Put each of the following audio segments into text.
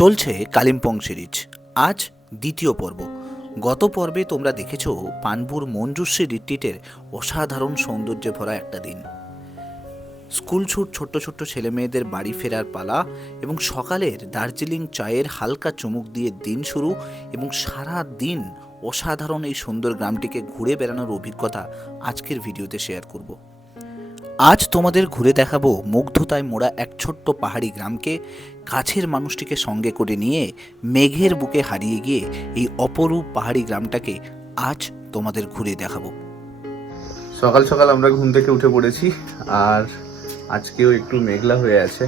চলছে কালিম্পং সিরিজ। আজ দ্বিতীয় পর্ব। গত পর্বে তোমরা দেখেছ পানপুর মঞ্জুশ্রী রিট্রিটের অসাধারণ সৌন্দর্যে ভরা একটা দিন। স্কুল ছুট ছোট্ট ছোট্ট ছেলে মেয়েদের বাড়ি ফেরার পালা এবং সকালের দার্জিলিং চায়ের হালকা চুমুক দিয়ে দিন শুরু এবং সারা দিন অসাধারণ এই সুন্দর গ্রামটিকে ঘুরে বেড়ানোর অভিজ্ঞতা আজকের ভিডিওতে শেয়ার করব। আজ তোমাদের ঘুরে দেখাবো মুগ্ধতায় মোড়া এক ছোট্ট পাহাড়ি গ্রামকে কাছের মানুষটিকে সঙ্গে করে নিয়ে মেঘের বুকে হারিয়ে গিয়ে এই অপরূপ পাহাড়ি গ্রামটাকে আজ তোমাদের ঘুরে দেখাবো। সকাল সকাল আমরা ঘুম থেকে উঠে পড়েছি আর আজকেও একটু মেঘলা হয়ে আছে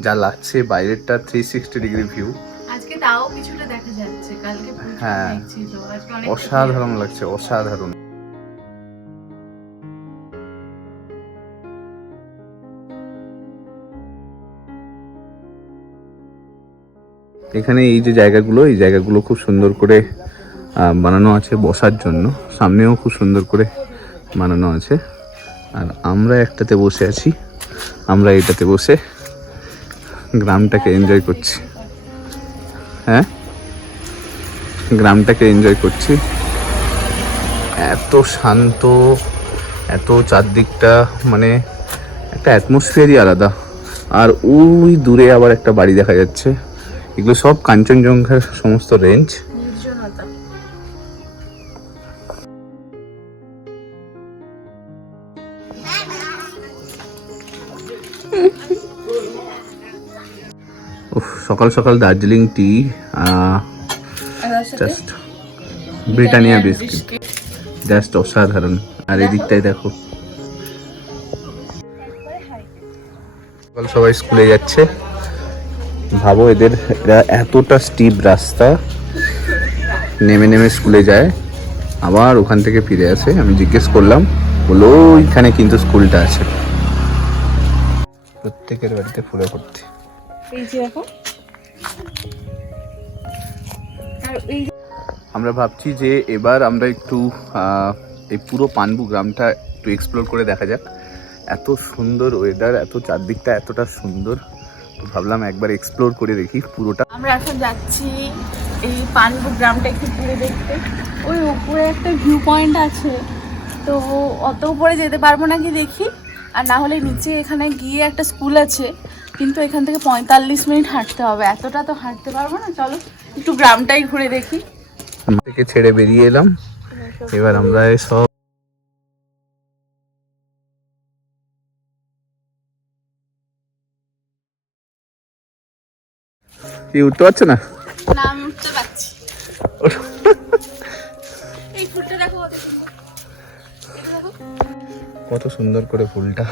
যা লাগছে বাইরেরটা থ্রি সিক্সটি ডিগ্রি ভিউ আজকে তাও কিছুটা দেখা যাচ্ছে কালকে হ্যাঁ। অসাধারণ লাগছে অসাধারণ। এখানে এই যে জায়গাগুলো, এই জায়গাগুলো খুব সুন্দর করে বানানো আছে বসার জন্য। সামনেও খুব সুন্দর করে বানানো আছে। আর আমরা একটাতে বসে আছি। আমরা এটাতে বসে গ্রামটাকে এনজয় করছি। হ্যাঁ? গ্রামটাকে এনজয় করছি। এত শান্ত, এত চারদিকটা মানে একটা অ্যাটমসফিয়ারই আলাদা। আর ওই দূরে আবার একটা বাড়ি দেখা যাচ্ছে। এগুলো সব কাঞ্চনজঙ্ঘার সমস্ত রেঞ্জ উফ, সকাল সকাল Darjeeling tea just Britannia biscuit just অসাধারণ। আর এদিকটাই দেখো। সকাল সবাই স্কুলে যাচ্ছে। ভাবো এদের এরা এতটা স্টিপ রাস্তা নেমে নেমে স্কুলে যায় আবার ওখান থেকে ফিরে আসে। আমি জিজ্ঞেস করলাম বলল ওইখানে কিন্তু স্কুলটা আছে। প্রত্যেকের বাড়িতে ফুলে করতে আমরা ভাবছি যে এবার আমরা একটু এই পুরো পানবু গ্রামটা একটু এক্সপ্লোর করে দেখা যাক। এত সুন্দর ওয়েদার এত চারদিকটা এতটা সুন্দর। ভাবলাম একবার এক্সপ্লোর করে দেখি পুরোটা। আমরা এখন যাচ্ছি এই পানপুর গ্রামটা একটু ঘুরে দেখতে। ওই উপরে একটা ভিউ পয়েন্ট আছে। তো অত উপরে যেতে পারব নাকি দেখি? আর না হলে নিচে এখানে গিয়ে একটা স্কুল আছে। কিন্তু এখান থেকে পঁয়তাল্লিশ মিনিট হাঁটতে হবে। এতটা তো হাঁটতে পারব না। চলো একটু গ্রামটাই ঘুরে দেখি। থেকে ছেড়ে বেরিয়ে এলাম। এবার আমরা সব কি উঠতে পারছ না? নাম উঠতে পারছি। এই ফুলটা দেখো কত সুন্দর। করে ফুলটা।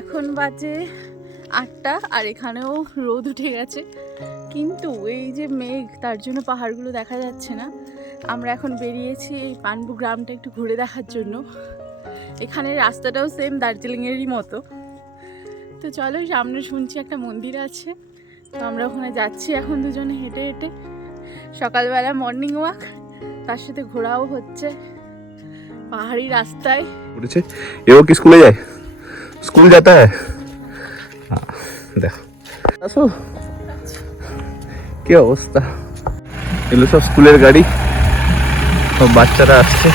এখন বাজে আটটা আর এখানেও রোদ উঠে গেছে। কিন্তু এই যে মেঘ তার জন্য পাহাড়গুলো দেখা যাচ্ছে না। আমরা এখন বেরিয়েছি এই পানবু গ্রামটা একটু ঘুরে দেখার জন্য। এখানে রাস্তাটাও সেম দার্জিলিংয়েরই মতো। তো চলো সামনে শুনছি একটা মন্দির আছে। তো আমরা ওখানে যাচ্ছি এখন দুজনে হেঁটে হেঁটে। সকালবেলা মর্নিং ওয়াক তার সাথে ঘোরাও হচ্ছে। পাহাড়ি রাস্তায়। উঠেছে এও কি স্কুলে যায়? স্কুল যাতা হ্যাঁ, দেখো। আসো। কি অবস্থা? এগুলো সব স্কুলের গাড়ি। সব বাচ্চারা আসছে।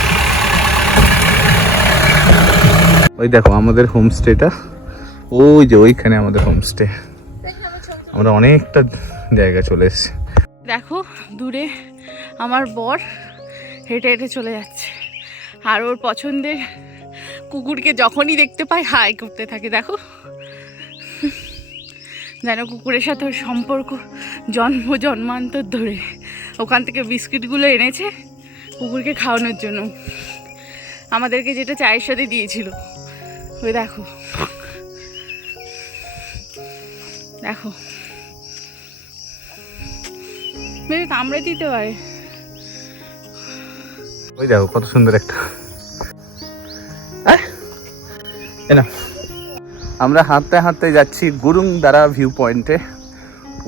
ওই দেখো আমাদের হোমস্টেটা ওই যে ওইখানে আমাদের হোমস্টে আমরা অনেকটা জায়গা চলে এসেছি। দেখো, দূরে আমার বর হেঁটে হেঁটে চলে যাচ্ছে। আর ওর পছন্দের কুকুরকে যখনই দেখতে পাই, হাই করতে থাকে, দেখো। যেন কুকুরের সাথে ওর সম্পর্ক জন্ম, জন্মান্তর ধরে। ওখান থেকে বিস্কিটগুলো এনেছে কুকুরকে খাওয়ানোর জন্য। আমাদেরকে যেটা চায়ের সাথে দিয়েছিল। ওই দেখো। দেখো। বেবি কামড়ে দিতে পারে। ওই দেখো কত সুন্দর একটা। আমরা হাঁটতে হাঁটতে যাচ্ছি গুরুং দ্বারা ভিউ পয়েন্টে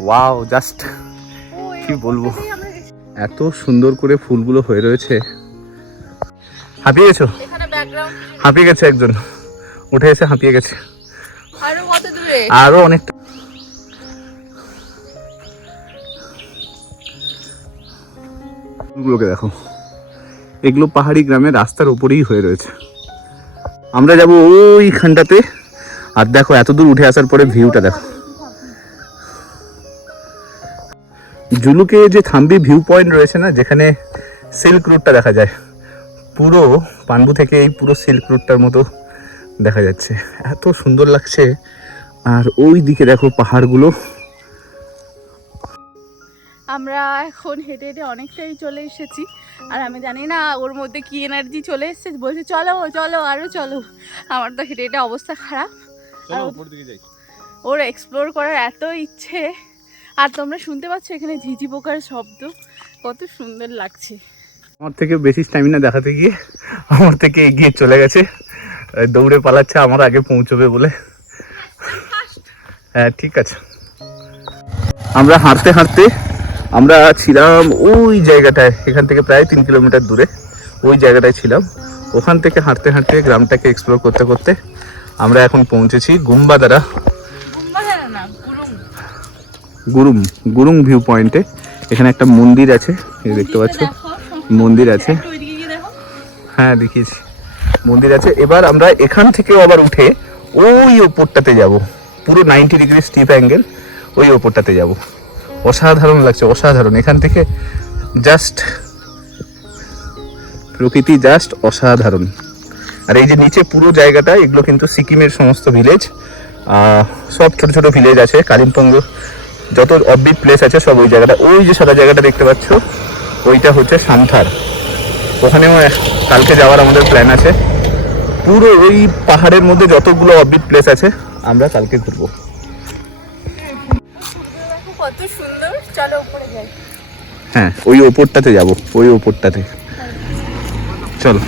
ওয়াও জাস্ট কি বলব? এত সুন্দর করে ফুলগুলো হয়ে রয়েছে। হাঁপিয়ে গেছো? হাঁপিয়ে গেছে একজন। উঠে এসে হাঁপিয়ে গেছে। আরও অনেকটা গুলোকে দেখো। এগুলো পাহাড়ি গ্রামের রাস্তার উপরেই হয়ে রয়েছে। আমরা যাব ওইখানটাতে। আর দেখো, এত দূর উঠে আসার পরে ভিউটা দেখো। জুলুকে যে থাম্বি ভিউ পয়েন্ট রয়েছে না, যেখানে সিল্ক রুটটা দেখা যায়, পুরো পানবু থেকে এই পুরো সিল্ক রুটটার মতো দেখা যাচ্ছে। এত সুন্দর লাগছে। আর ওই দিকে দেখো পাহাড়গুলো। আমরা এখন হেঁটে হেঁটে অনেকটাই চলে এসেছি। আর আমি জানি না ওর মধ্যে কি এনার্জি চলে এসেছে। বলছে চলো চলো আরও চলো। আমার তো হেঁটে হেঁটে অবস্থা খারাপ। আর ওর এক্সপ্লোর করার এত ইচ্ছে। আর তোমরা শুনতে পাচ্ছ এখানে ঝিঝি পোকার শব্দ। কত সুন্দর লাগছে। আমার থেকে বেশি স্ট্যামিনা দেখাতে গিয়ে আমার থেকে এগিয়ে চলে গেছে। দৌড়ে পালাচ্ছে আমার আগে পৌঁছবে বলে। হ্যাঁ ঠিক আছে। আমরা হাঁটতে হাঁটতে আমরা ছিলাম ওই জায়গাটায় এখান থেকে প্রায় তিন কিলোমিটার দূরে ওই জায়গাটায় ছিলাম। ওখান থেকে হাঁটতে হাঁটতে গ্রামটাকে এক্সপ্লোর করতে করতে আমরা এখন পৌঁছেছি গুম্বাদারা গুরুম গুরুং। ভিউ পয়েন্টে এখানে একটা মন্দির আছে এই দেখতে পাচ্ছ মন্দির আছে। হ্যাঁ দেখিয়েছি। মন্দির আছে। এবার আমরা এখান থেকেও আবার উঠে ওই ওপরটাতে যাব। পুরো নাইনটি ডিগ্রি স্টিপ অ্যাঙ্গেল ওই ওপরটাতে যাব। অসাধারণ লাগছে, অসাধারণ। এখান থেকে জাস্ট প্রকৃতি জাস্ট অসাধারণ। আর এই যে নিচে পুরো জায়গাটা, এগুলো কিন্তু সিকিমের সমস্ত ভিলেজ সব ছোট ছোট ভিলেজ আছে কালিম্পং যত অববিট প্লেস আছে সব ওই জায়গাটা। ওই যে সাদা জায়গাটা দেখতে পাচ্ছ, ওইটা হচ্ছে সান্থার। ওখানেও কালকে যাওয়ার আমাদের প্ল্যান আছে। পুরো ওই পাহাড়ের মধ্যে যতগুলো অববিট প্লেস আছে, আমরা কালকে ঘুরবো। চলো উপরে যাই হ্যাঁ ওই ওপরটাতে যাব ওই ওপরটাতে চলো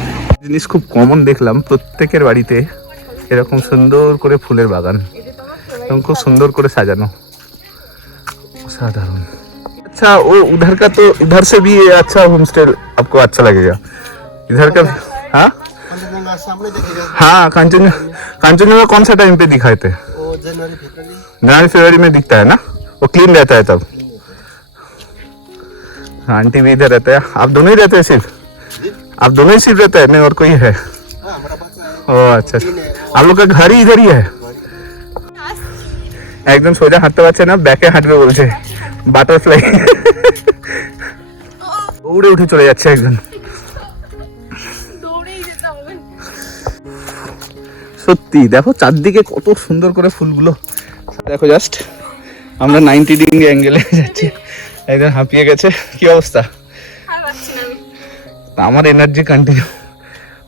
জিনিস খুব কমন দেখলাম প্রত্যেকের বাড়িতে এরকম সুন্দর করে ফুলের বাগান এবং খুব সুন্দর করে সাজানো साधारण अच्छा वो उधर का तो इधर से भी अच्छा होम स्टे आपको अच्छा लगेगा इधर का हाँ कंचनजंगा सामने देखेगा हाँ कांचन कांचनजंगा कौन सा टाइम पे दिखाए थे वो जनवरी फरवरी जनवरी फरवरी में दिखता है ना वो क्लीन रहता है तब हाँ, आंटी भी इधर रहते हैं आप दोनों ही रहते हैं सिर्फ आप दोनों ही सिर्फ रहते हैं नहीं और कोई है हाँ हमारा बच्चा है ও আচ্ছা आप लोग का घर ही इधर ही है একদম সোজা হাঁটতে পারছে না ব্যাকে হাঁটবে বলছে বাটারফ্লাই উড়ে উঠে চলে যাচ্ছে একজন দৌড়েই যেতে হবে সত্যি দেখো চারদিকে কত সুন্দর করে ফুলগুলো দেখো জাস্ট আমরা নাইনটি ডিগ্রি অ্যাঙ্গেলে যাচ্ছি একজন হাঁপিয়ে গেছে। কি অবস্থা? আমার এনার্জি কন্টিনিউ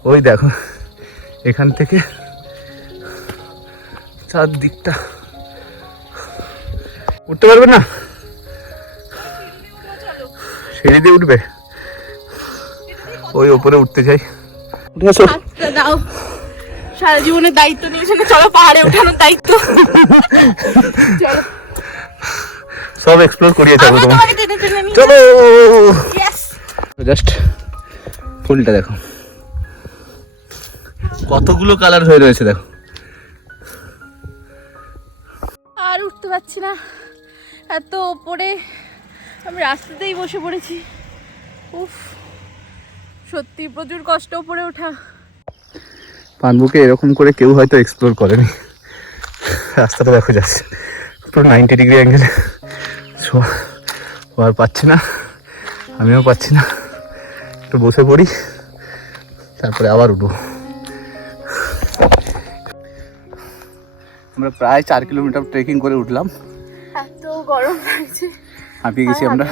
ওই দেখো এখান থেকে চারদিকটা। উঠতে পারবে না? সিঁড়ি দিয়ে উঠবে? ওই ওপরে উঠতে চাই। দাও। সারা জীবনের দায়িত্ব নিয়েছে না চলো পাহাড়ে ওঠানোর দায়িত্ব। চলো। সব এক্সপ্লোর করিয়ে যাব তোমার চলো! জাস্ট ফুলটা দেখো। কতগুলো কালার হয়ে রয়েছে দেখো। আর উঠতে পারছি না। এত ওপরে আমি রাস্তাতেই বসে পড়েছি। উফ সত্যি প্রচুর কষ্ট উপরে ওঠা। পানবুকে এরকম করে কেউ হয়তো এক্সপ্লোর করেনি। রাস্তাটা দেখো যাচ্ছে পুরো নাইনটি ডিগ্রি অ্যাঙ্গেলে ও আর পাচ্ছি না। আমিও পাচ্ছি না। একটু বসে পড়ি তারপরে আবার উঠবো। আমরা প্রায় চার কিলোমিটার ট্রেকিং করে উঠলাম। এত গরম লাগছে। হাঁপিয়ে গেছি আমরা।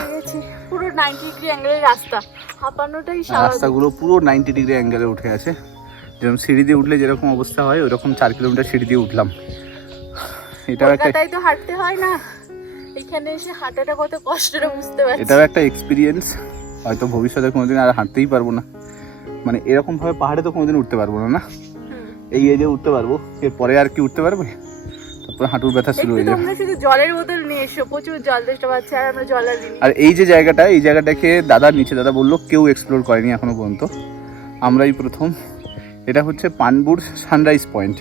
পুরো নাইনটি ডিগ্রি অ্যাঙ্গেলের রাস্তা। হাঁপানোটাই রাস্তাগুলো পুরো নাইনটি ডিগ্রি অ্যাঙ্গেলে উঠে আছে। যেরকম সিঁড়ি দিয়ে উঠলে যেরকম অবস্থা হয় ওইরকম চার কিলোমিটার সিঁড়ি দিয়ে উঠলাম। এটাও একটা তো হাঁটতে হয় না। এখানে এসে হাঁটাটা কত কষ্টটা বুঝতে পারছি। এটাও একটা এক্সপিরিয়েন্স হয়তো ভবিষ্যতে কোনোদিন আর হাঁটতেই পারব না। মানে এরকম ভাবে পাহাড়ে তো কোনোদিন উঠতে পারব না না। এই এজে উঠতে পারব। এরপরে আর কি উঠতে পারবে? তারপরে হাঁটুর ব্যথা শুরু হয়ে যাবে। তোমরা শুধু জলের বোতল নিয়ে এসো প্রচুর জল দেখতে পাচ্ছি আর আমরা জল আর আর এই যে জায়গাটা এই জায়গাটাকে দাদার নিচে দাদা বলল কেউ এক্সপ্লোর করেনি এখনও পর্যন্ত। আমরাই প্রথম। এটা হচ্ছে পানবুর সানরাইজ পয়েন্ট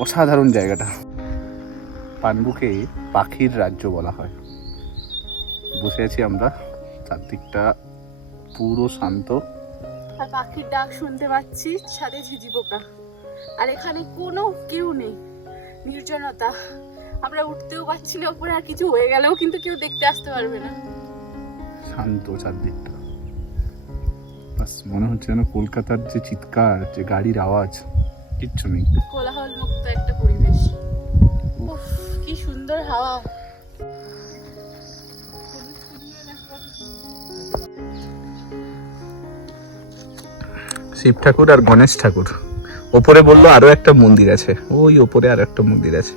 অসাধারণ জায়গাটা। পানবুকে পাখির রাজ্য বলা হয়। বসে আছি আমরা। চারদিকটা পুরো শান্ত। আর পাখির ডাক শুনতে পাচ্ছি ছাদে ঝিঝি পোকা। আর এখানে কোনো কেউ নেই নির্জনতা। আমরা উঠতেও পারছি না উপরে আর কিছু হয়ে গেলেও কিন্তু কেউ দেখতে আসতে পারবে না। শান্ত চারদিকটা। বাস মনে হচ্ছে যেন কলকাতার যে চিৎকার যে গাড়ির আওয়াজ কিচ্ছু নেই। কোলাহল মুক্ত একটা পরিবেশ। সুন্দর হাওয়া। শিব ঠাকুর আর গণেশ ঠাকুর। ওপরে বলল আরও একটা মন্দির আছে। ওই ওপরে আর একটা মন্দির আছে।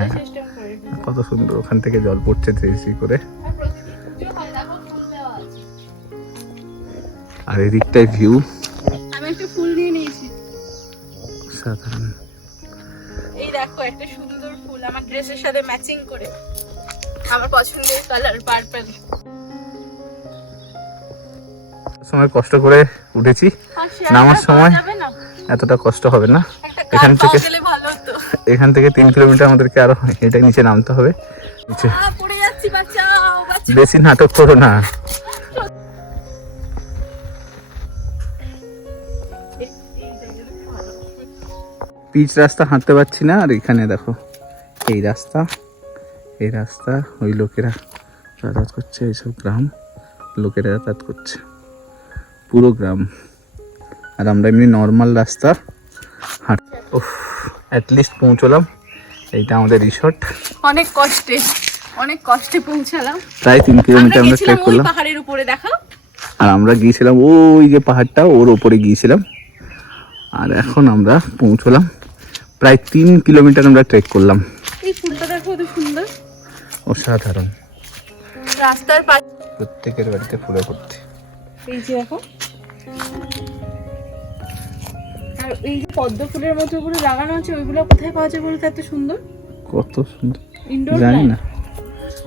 রেখেছে। কত সুন্দর ওখান থেকে জল পড়ছে ট্রেসি করে। হয় আর এদিকটায় ভিউ আমি একটা ফুল নিয়ে নিয়েছি। সাধারণ। ড্রেসের সাথে ম্যাচিং করে আমার পছন্দের কালার পার্পল সময় কষ্ট করে উঠেছি। নামার সময় এতটা কষ্ট হবে না। এখান থেকে- এখান থেকে তিন কিলোমিটার আমাদেরকে আরও হেঁটে নিচে নামতে হবে। নিচে বেশি নাটক করো না। পিচ রাস্তা হাঁটতে পারছি না আর এখানে দেখো। এই রাস্তা এই রাস্তা ওই লোকেরা যাতায়াত করছে এইসব গ্রাম লোকেরা যাতায়াত করছে। পুরো গ্রাম। আর আমরা এমনি নর্মাল রাস্তা হাঁট উফ অ্যাটলিস্ট পৌঁছলাম। এইটা আমাদের রিসর্ট অনেক কষ্টে অনেক কষ্টে পৌঁছালাম। প্রায় তিন কিলোমিটার আমরা ট্রেক করলাম। পাহাড়ের উপরে দেখাও আর আমরা গিয়েছিলাম ওই যে পাহাড়টা ওর ওপরে গিয়েছিলাম। আর এখন আমরা পৌঁছলাম। প্রায় তিন কিলোমিটার আমরা ট্রেক করলাম। অসাধারণ। রাস্তার পাশে প্রত্যেকের বাড়িতে ফুলে ভর্তি এই যে দেখো। আর এই যে পদ্ম ফুলের মতো ওগুলো লাগানো আছে ওইগুলো কোথায় পাওয়া যায় বলতে এত সুন্দর? কত সুন্দর। ইনডোর জানি না।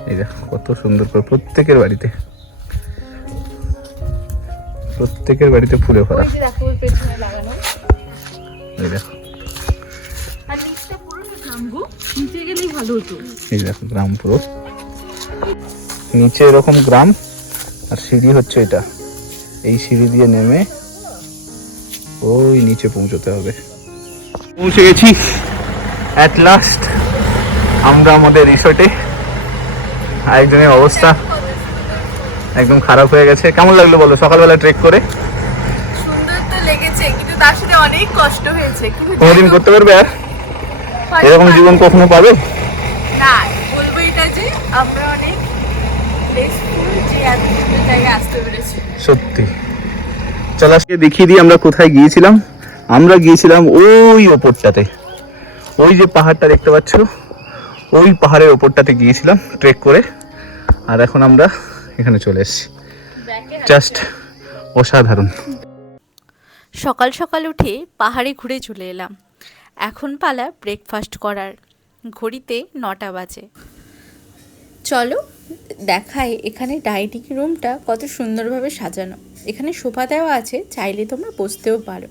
এই দেখো কত সুন্দর করে প্রত্যেকের বাড়িতে। প্রত্যেকের বাড়িতে ফুলে ভরা। ওই যে দেখো ওর পেছনে লাগানো। এই দেখো। আর নিচটা পুরো ঘামবো নিচে গেলেই ভালো হতো। এই দেখো গ্রাম পুরো। নিচে এরকম গ্রাম আর সিঁড়ি হচ্ছে এটা। এই সিঁড়ি দিয়ে নেমে ওই নিচে পৌঁছতে হবে। পৌঁছে গেছি। অ্যাট লাস্ট আমরা আমাদের রিসোর্টে আরেকজনের অবস্থা একদম খারাপ হয়ে গেছে। কেমন লাগল বলো? সকালবেলা ট্রেক করে? সুন্দর তো লেগেছে কিন্তু তার সাথে অনেক কষ্ট হয়েছে। কোনোদিন করতে পারবে আর? এরকম জীবন কখনো পাবে? না বলব এটা যে আমরা অনেক সত্যি। চল আজকে দেখিয়ে দিই আমরা কোথায় গিয়েছিলাম। আমরা গিয়েছিলাম ওই ওপরটাতে। ওই যে পাহাড়টা দেখতে পাচ্ছ ওই পাহাড়ের ওপরটাতে গিয়েছিলাম ট্রেক করে। আর এখন আমরা এখানে চলে এসেছি। জাস্ট অসাধারণ। সকাল সকাল উঠে পাহাড়ে ঘুরে চলে এলাম। এখন পালা ব্রেকফাস্ট করার। ঘড়িতে নটা বাজে। চলো, দেখাই এখানে ডাইনিং রুমটা কত সুন্দরভাবে সাজানো। এখানে সোফা দেওয়া আছে, চাইলে তোমরা বসতেও পারো।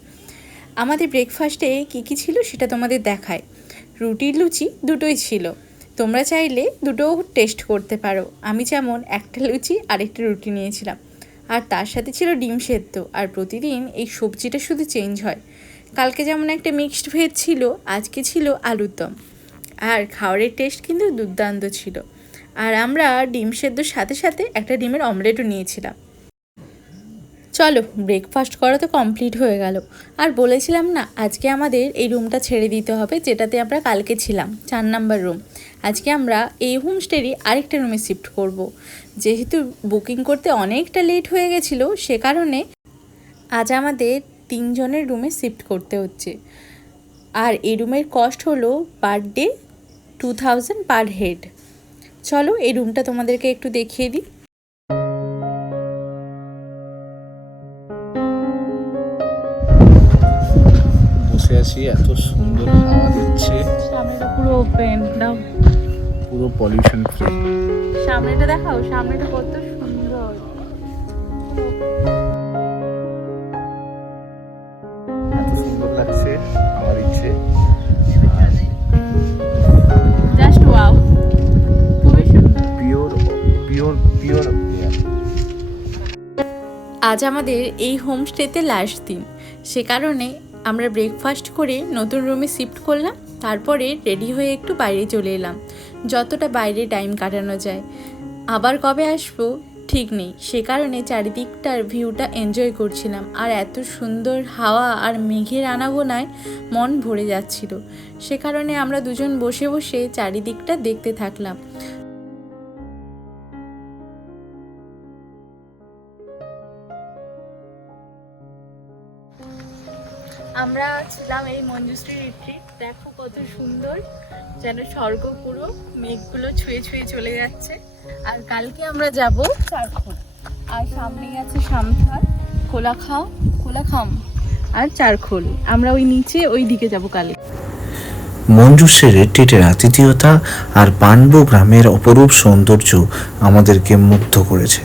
আমাদের ব্রেকফাস্টে কী কী ছিল সেটা তোমাদের দেখায় রুটি, লুচি দুটোই ছিল। তোমরা চাইলে দুটোও টেস্ট করতে পারো। আমি যেমন একটা লুচি আর একটা রুটি নিয়েছিলাম। আর তার সাথে ছিল ডিম সেদ্ধ। আর প্রতিদিন এই সবজিটা শুধু চেঞ্জ হয়। কালকে যেমন একটা মিক্সড ভেজ ছিল, আজকে ছিল আলুর দম। আর খাওয়ারের টেস্ট কিন্তু দুর্দান্ত ছিল। আর আমরা ডিম সেদ্ধর সাথে সাথে একটা ডিমের অমলেটও নিয়েছিলাম। চলো ব্রেকফাস্ট করা তো কমপ্লিট হয়ে গেল। আর বলেছিলাম না, আজকে আমাদের এই রুমটা ছেড়ে দিতে হবে, যেটাতে আমরা কালকে ছিলাম, চার নাম্বার রুম আজকে আমরা এই হোমস্টেরই আরেকটা রুমে শিফট করব। যেহেতু বুকিং করতে অনেকটা লেট হয়ে গেছিল, সে কারণে আজ আমাদের তিনজনের রুমে শিফট করতে হচ্ছে। আর এই রুমের কস্ট হলো per day two thousand per head. চলো এই রুমটা তোমাদেরকে একটু দেখিয়ে দিই। বসে আছি এত সুন্দর হাওয়া দিচ্ছে। সামনেটা পুরো ওপেন দাও। পুরো পলিউশন ফ্রি সামনেটা দেখাও সামনেটা কত সুন্দর। আমার ইচ্ছে। আজ আমাদের এই হোমস্টেতে লাস্ট দিন। সে কারণে আমরা ব্রেকফাস্ট করে নতুন রুমে শিফট করলাম তারপরে রেডি হয়ে একটু বাইরে চলে এলাম। যতটা বাইরে টাইম কাটানো যায়। আবার কবে আসব? ঠিক নেই। সে কারণে চারিদিকটার ভিউটা এনজয় করছিলাম। আর এত সুন্দর হাওয়া আর মেঘের আনাগোনায় মন ভরে যাচ্ছিল। সে কারণে আমরা দুজন বসে বসে চারিদিকটা দেখতে থাকলাম। আমরা ছিলাম এই মঞ্জুশ্রী রিট্রিট দেখো কত সুন্দর, যেন স্বর্গ পুরো, মেঘগুলো ছুঁয়ে ছুঁয়ে চলে যাচ্ছে। আর কালকে আমরা যাব চারখোল আর সামনেই আছে সামথার কোলাখাও, কোলাখাম আর চারখোল। আমরা ওই নিচে, ওই দিকে যাব কালকে। মঞ্জুশ্রী রেট্রিটের আতিথেয়তা আর পানবু গ্রামের অপরূপ সৌন্দর্য আমাদেরকে মুগ্ধ করেছে।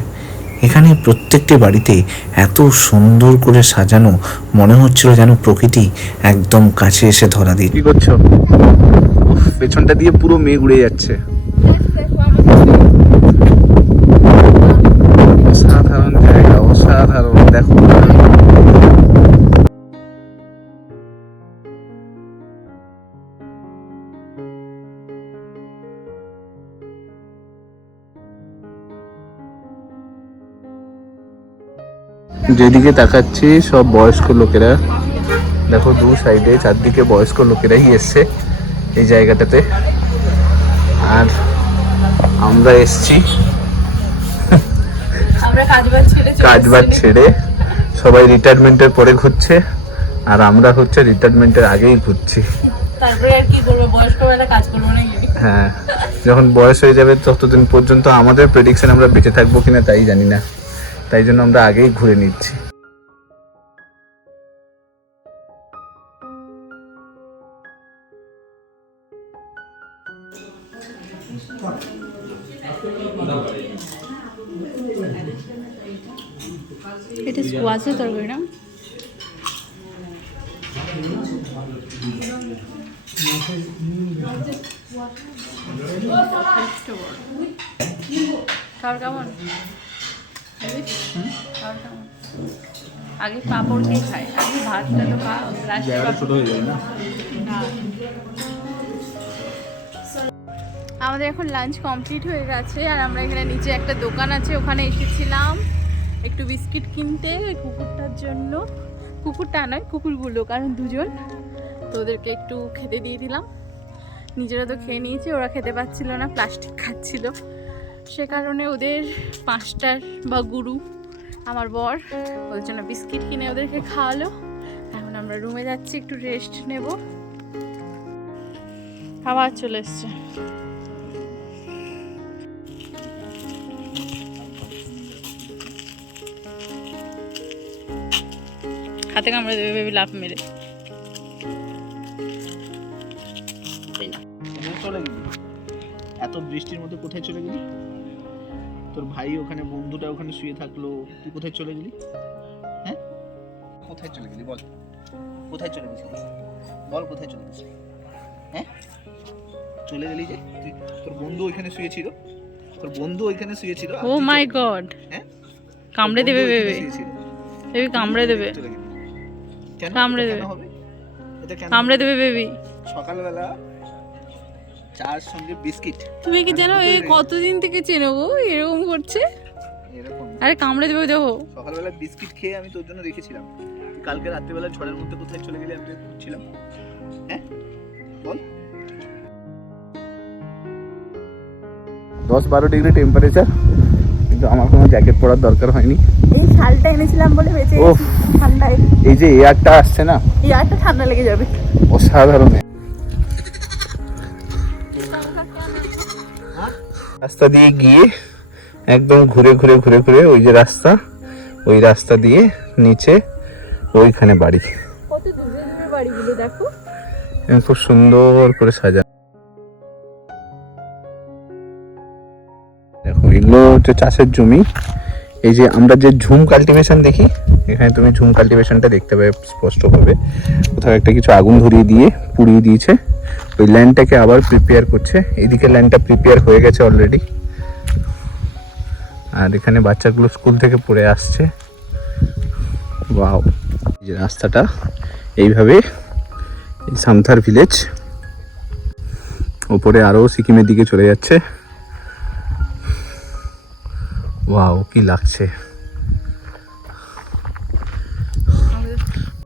এখানে প্রত্যেকটি বাড়িতে এত সুন্দর করে সাজানো মনে হচ্ছিল যেন প্রকৃতি একদম কাছে এসে ধরা দিয়ে কি করছ? পেছনটা দিয়ে পুরো মেঘ উড়ে যাচ্ছে। যেদিকে তাকাচ্ছি সব বয়স্ক লোকেরা। দেখো দু সাইডে চারদিকে বয়স্ক লোকেরাই এসছে এই জায়গাটাতে। আর আমরা এসছি। আমরা কাজ বাজ ছেড়ে সবাই রিটায়ারমেন্টের পরে ঘুরছে আর আমরা হচ্ছে রিটায়ারমেন্টের আগেই ঘুরছি। তারপরে আর কি করব বয়স্ক বেলা কাজ করব না হ্যাঁ যখন বয়স হয়ে যাবে ততদিন পর্যন্ত আমাদের প্রেডিকশন আমরা বেঁচে থাকব কিনা তাই জানি না। তাই জন্য আমরা আগেই ঘুরে নিচ্ছি। এটা কেমন আগে পাপড় দিয়ে খায় আগে ভাতটা তো খা ছোট হয়ে যাবে আমাদের এখন লাঞ্চ কমপ্লিট হয়ে গেছে আর আমরা এখানে নিচে একটা দোকান আছে ওখানে এসেছিলাম। একটু বিস্কিট কিনতে ওই কুকুরটার জন্য। কুকুরটা নয় কুকুরগুলো কারণ দুজন। তো ওদেরকে একটু খেতে দিয়ে দিলাম। নিজেরা তো খেয়ে নিয়েছে ওরা খেতে পাচ্ছিল না প্লাস্টিক খাচ্ছিল। সে কারণে ওদের পাঁচটার বা গুরু, আমার বর, ওদের জন্য বিস্কিট কিনে ওদেরকে খাওয়ালো। এখন আমরা রুমে যাচ্ছি, একটু রেস্ট নেব। খাবার চলে এসছে। হাতে কামড়ে দেবে বেবি লাফ মেরে। এত বৃষ্টির মধ্যে কোথায় চলে গেলি? তোর ভাই ওখানে বন্ধুটা ওখানে শুয়ে থাকল তুই কোথায় চলে গেলি? হ্যাঁ? কোথায় চলে গেলি? বল। কোথায় চলে গেছিলি বল কোথায় চলে গেছিলি হ্যাঁ? চলে গেলি যে? তুই তোর বন্ধু ওইখানে শুয়েছিল। তোর বন্ধু ওইখানে শুয়েছিল। Oh my God. হ্যাঁ? কামড়ে দেবে ওইখানে বেবি কামড়ে দেবে। চলে কামড়ে দেবে। হবে? এটা কামড়ে দেবে বেবি সকালবেলা চার সঙ্গে বিস্কিট। তুমি কি জানো এই কতদিন থেকে চেনো গো? এরকম করছে? এরকম। আরে কামড়ে দেবে দেখো। সকালবেলা বিস্কিট খেয়ে আমি তোর জন্য রেখেছিলাম। কালকে রাত্রিবেলা ঝড়ের মধ্যে কোথায় চলে গেলি আমি খুঁজছিলাম। হ্যাঁ? বল। দশ বারো ডিগ্রি টেম্পারেচার কিন্তু আমার কোনো জ্যাকেট পরার দরকার হয়নি। এই শালটা এনেছিলাম বলে বেঁচে। ঠান্ডায়। এই যে এয়ারটা আসছে না ইয়ারটা ঠান্ডা লেগে যাবে। অসাধারণ। রাস্তা দিয়ে গিয়ে একদম ঘুরে ঘুরে ঘুরে ঘুরে ওই যে রাস্তা ওই রাস্তা দিয়ে নিচে ওইখানে বাড়ি। কত দূরে দূরে বাড়িগুলো দেখো। এবং খুব সুন্দর করে সাজানো দেখো এগুলো হচ্ছে চাষের জমি। এই যে আমরা যে ঝুম কাল্টিভেশন দেখি এখানে তুমি ঝুম কাল্টিভেশনটা দেখতে পাবে স্পষ্টভাবে। কোথাও একটা কিছু আগুন ধরিয়ে দিয়ে পুড়িয়ে দিয়েছে। ওই ল্যান্ডটাকে আবার প্রিপেয়ার করছে। এইদিকে ল্যান্ডটা প্রিপেয়ার হয়ে গেছে অলরেডি আর এখানে বাচ্চাগুলো স্কুল থেকে পড়ে আসছে। ওয়াও যে রাস্তাটা, এইভাবে সামথার ভিলেজ ওপরে আরও সিকিমের দিকে চলে যাচ্ছে। ওয়াও কি লাগছে।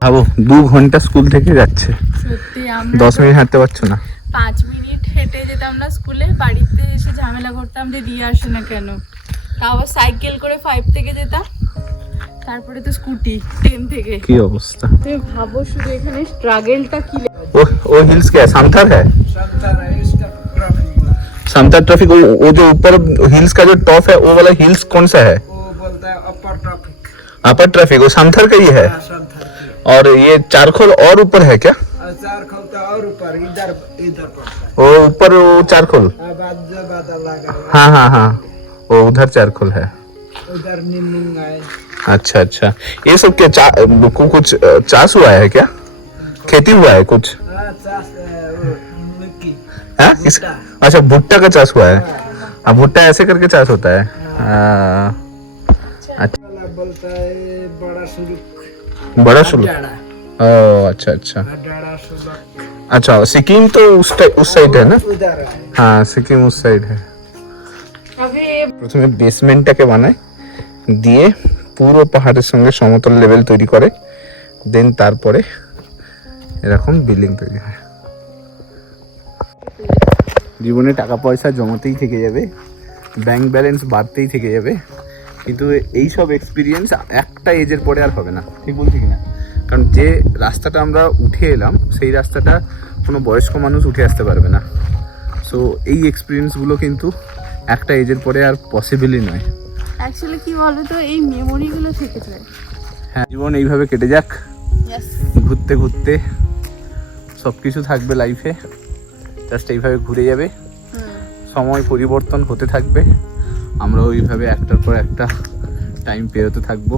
ভাবো, দু ঘণ্টা স্কুল থেকে যাচ্ছে। সত্যি আমরা দশ মিনিট হাঁটতে পারছো না পাঁচ মিনিট হেঁটে যেতাম না স্কুলে বাড়িতে এসে ঝামেলা করতাম যে দিয়ে আসে না কেন তাও আবার সাইকেল করে ফাইভ থেকে যেতাম তারপরে তো স্কুটি টেন থেকে কি অবস্থা তুমি ভাবো শুধু এখানে স্ট্রাগেলটা কি वो वो हिल्स क्या है समथर है समथर ट्रैफिक वो, वो जो ऊपर हिल्स का जो टॉप है वो वाला हिल्स कौन सा है वो बोलता है अपर ट्रैफिक अपर ट्रैफिक वो समथर का ही है और ये चारखोल और ऊपर है क्या चार खोलता और ऊपर इधर इधर पड़ता है वो ऊपर वो बादल लगा हुआ हाँ हाँ हाँ। वो उधर चारखोल है। है, उधर निमुंग है। अच्छा अच्छा। ये सब क्या चा, को कुछ चास हुआ है क्या? खेती हुआ है कुछ? हाँ, चास, मिक्की। हाँ अच्छा भुट्टा का चास हुआ है। हाँ। भुट्टा ऐसे करके चास होता है। हाँ, अच्छा। बोलता है बड़ा सुरुक बड़ा डाड़ा ओ अच्छा अच्छा डाड़ा सुरुक अच्छा सिक्किम तो उस टाइ- उस साइड है ना उधर है हाँ सिक्किम उस साइड है প্রথমে বেসমেন্টটাকে বানায় দিয়ে পুরো পাহাড়ের সঙ্গে সমতল লেভেল তৈরি করে দেন তারপরে এরকম বিল্ডিং তৈরি হয় জীবনে টাকা পয়সা জমাতেই থেকে যাবে ব্যাংক ব্যালেন্স বাড়তেই থেকে যাবে কিন্তু এই সব এক্সপিরিয়েন্স একটা এজের পরে আর হবে না ঠিক বলছি কিনা কারণ যে রাস্তাটা আমরা উঠে এলাম সেই রাস্তাটা কোনো বয়স্ক মানুষ উঠে আসতে পারবে না। সো এই এক্সপিরিয়েন্সগুলো কিন্তু একটা এজের পরে আর পসিবলই নয়। অ্যাকচুয়ালি কি বলো তো এই মেমোরিগুলো থেকে যায়। হ্যাঁ জীবন এইভাবে কেটে যাক। ঘুরতে ঘুরতে সব কিছু থাকবে লাইফে জাস্ট এইভাবে ঘুরে যাবে। সময় পরিবর্তন হতে থাকবে। আমরা ওইভাবে একটার পর একটা টাইম পেরোতে থাকব।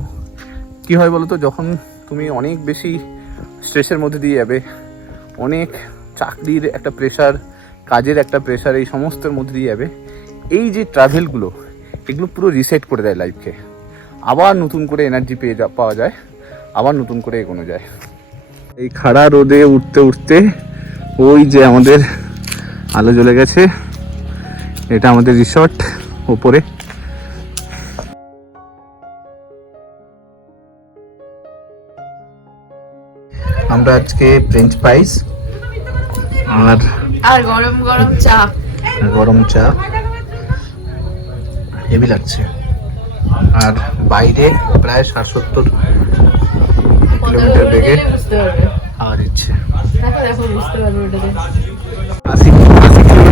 কি হয় বলো তো যখন তুমি অনেক বেশি স্ট্রেসের মধ্যে দিয়ে যাবে। অনেক চাকরির একটা প্রেশার কাজের একটা প্রেশার এই সমস্তের মধ্যে দিয়ে যাবে। এই যে ট্রাভেলগুলো এগুলো পুরো রিসেট করে দেয় লাইফকে আবার নতুন করে এনার্জি পেয়ে যা- পাওয়া যায়, আবার নতুন করে এগোনো যায়। এই খাড়া রোদে উঠতে উঠতে ওই যে আমাদের আলো জ্বলে গেছে, এটা আমাদের রিসর্ট ওপরে। আমরা আজকে ফ্রেঞ্চ ফ্রাইস আর আর গরম গরম চা। গরম চা। হেভি লাগছে। আর বাইরে প্রায় ষাট সত্তর কিলোমিটার বেগে হাওয়া দিচ্ছে আশি আশি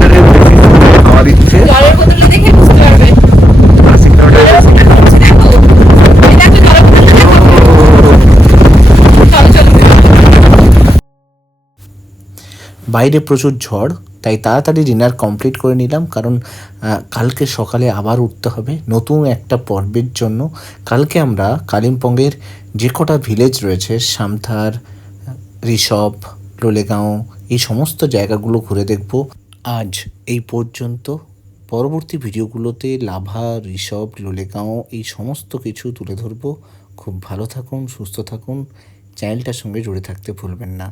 বাইরে প্রচুর ঝড়, তাই তাড়াতাড়ি ডিনার কমপ্লিট করে নিলাম। কারণ কালকে সকালে আবার উঠতে হবে নতুন একটা পর্বের জন্য। কালকে আমরা কালিম্পংয়ের যে কটা ভিলেজ রয়েছে, সামথার ঋষভ লোলেগাঁও, এই সমস্ত জায়গাগুলো ঘুরে দেখব। আজ এই পর্যন্ত। পরবর্তী ভিডিওগুলোতে লাভা ঋষভ লোলেগাঁও এই সমস্ত কিছু তুলে ধরবো। খুব ভালো থাকুন, সুস্থ থাকুন। চ্যানেলটার সঙ্গে জুড়ে থাকতে ভুলবেন না।